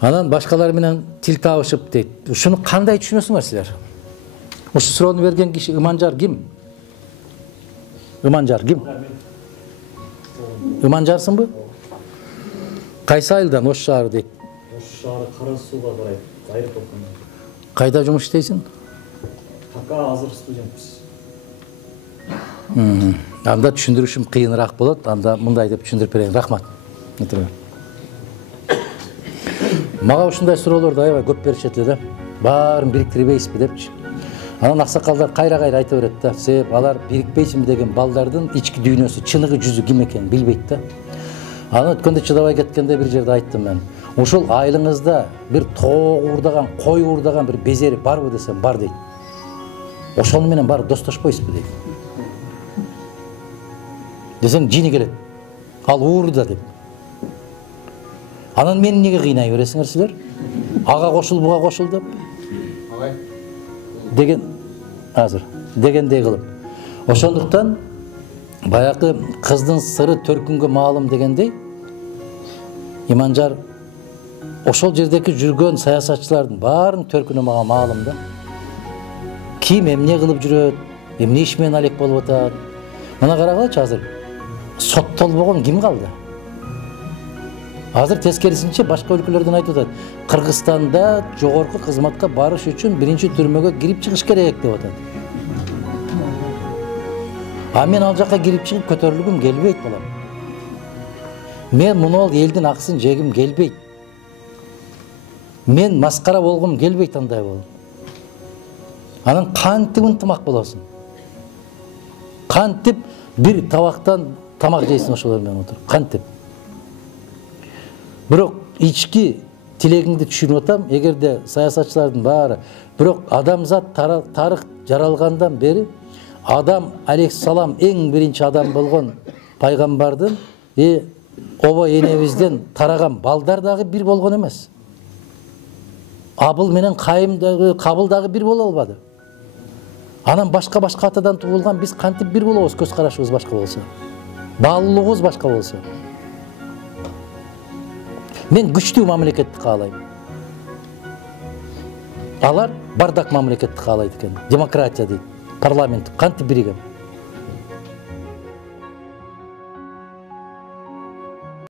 Анан башкалар менен тил табышып дейт. Ушуну кандай түшүнөсүңөр силер? Ушу суроону берген киши Иманжар ким? Иманжар ким? Иманжарсыңбы? Кайсы айылдан Ош шаары дейт? Ош шаары Кара Сууга карайт, аэропорттон. Кайда жумуш иштейсиң? Така азыр студентпиз. Анда түшүндүрүшүм кыйыныраак болот. Анда мындай деп түшүндүрүп берейин. Рахмат. Мага ушундай суроолорду аябай көп беришет эле да. Баарын бириктирбейсизби депчи. Анан аксакалдар кайра-кайра айта берет да. Себеп алар бирикпейсизби деген балдардын ички дүйнөсү, чыныгы жүзү ким экенин билбейт да. Анан өткөндө чыдабай кеткенде бир жерде айттым мен. Ушул айылыңызда бир тоок уурдаган, кой уурдаган бир безери барбы десем, бар дейт. Ошол менен баары достошпойсузбу дейт. Десең жини келет. Ал уурда деп. Анан мени неге кыйнай бересиңер силер? Ага кошул, буга кошул деп. Деген азыр дегендей кылып. Ошондуктан баягы кыздын сыры төркүнгө маалым дегендей Иманжар ошол жердеки жүргөн саясатчылардын баарын төркүнү мага маалым да. Ким эмне кылып жүрөт, эмне иш менен алек болуп атат. Мына карагылачы азыр. Соттолбогон ким калды? Азыр тескерисинче башка өлкөлөрдөн айтып атат. Кыргызстанда жогорку кызматка барыш үчүн биринчи түрмөгө кирип чыгыш керек деп атат. А мен ал жакка кирип чыгып көтөрүлгүм келбейт балам. Мен муну элдин акысын жегим келбейт. Мен маскара болгум келбейт андай болуп. Анан кантип ынтымак болосуң? Кантип бир табактан тамак жейсиң ошолор менен отуруп? Кантип? Бирок ички тилегиңди түшүнүп атам, эгерде саясатчылардын баары, бирок адамзат тарых жаралгандан бери Адам алейхиссалам эң биринчи адам болгон пайгамбардын оба энебизден тараган балдар дагы бир болгон эмес. Абыл менен Кайым дагы, Кабыл дагы бир боло албады. Анан башка атадан туулган биз кантип бир болобуз, көз карашыбыз башка болсо, баалуулугубуз башка болсо. Мен күчтүү мамлекетти каалайм. Алар бардак мамлекетти каалайт экен. Демократия дейт. Парламент кантип биригем.